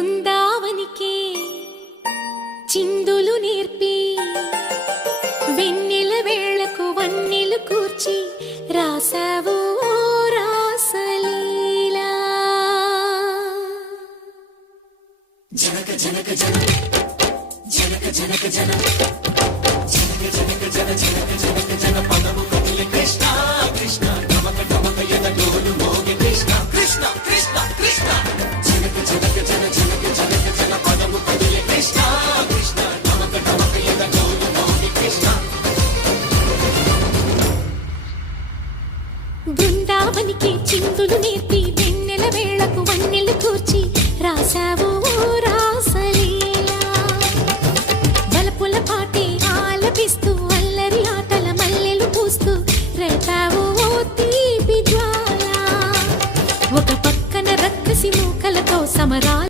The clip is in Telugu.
బృందావనికి చిందులు నేర్పి వెన్నెల వేళకు వన్నెలు కూర్చి రాసావు రాసలీలా. జనక జనక జన జనక జనక జన జనక జనక జన జనక జనక జన పదము కదిలి కృష్ణ కృష్ణ గమక గమక ఎద డోలు మోగే కృష్ణ కృష్ణ కృష్ణ కృష్ణ జనక జనక జన